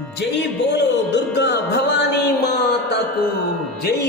जय बोलो दुर्गा भवानी माता को जय।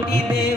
নীতি দে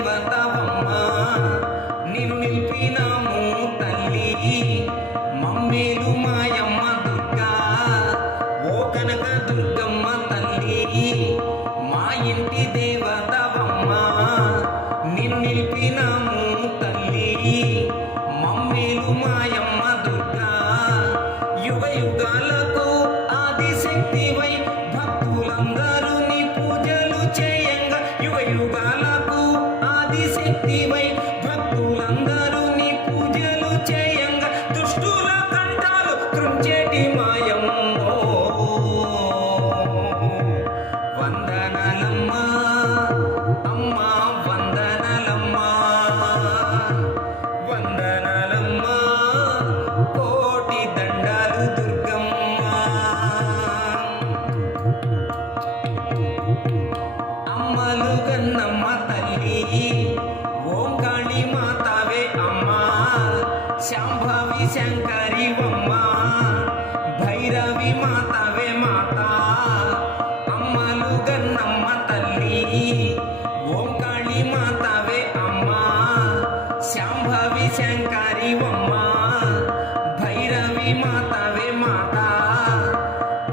శాంభవి శంకరి బొమ్మ భైరవి మాతవే మాత అమ్మలు గన్నమ్మ తల్లి ఓంకాళి మాతవే అమ్మ శాంభవి శంకరి బొమ్మ భైరవి మాతవే మాత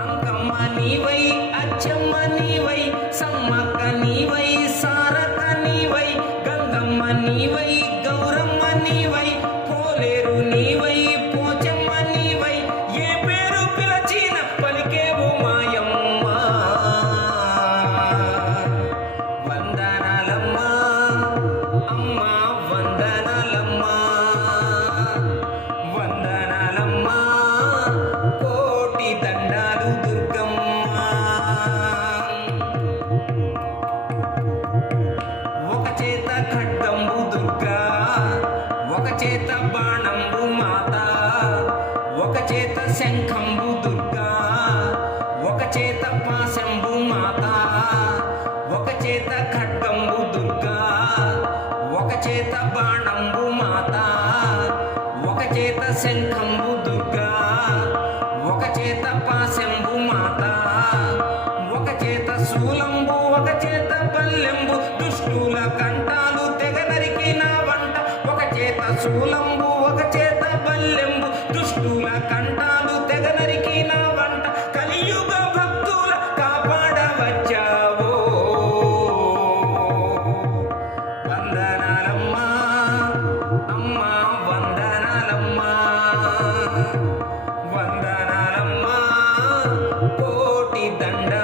అంకమ్మ నీవై అచ్చమ్మ నీవై సమ్మక్క నీవై ఉమా ఒక చేత దుర్గా ఒక చేత మాత ఒక చేత శంఖంబు దుర్గ. கோட்டி தண்டா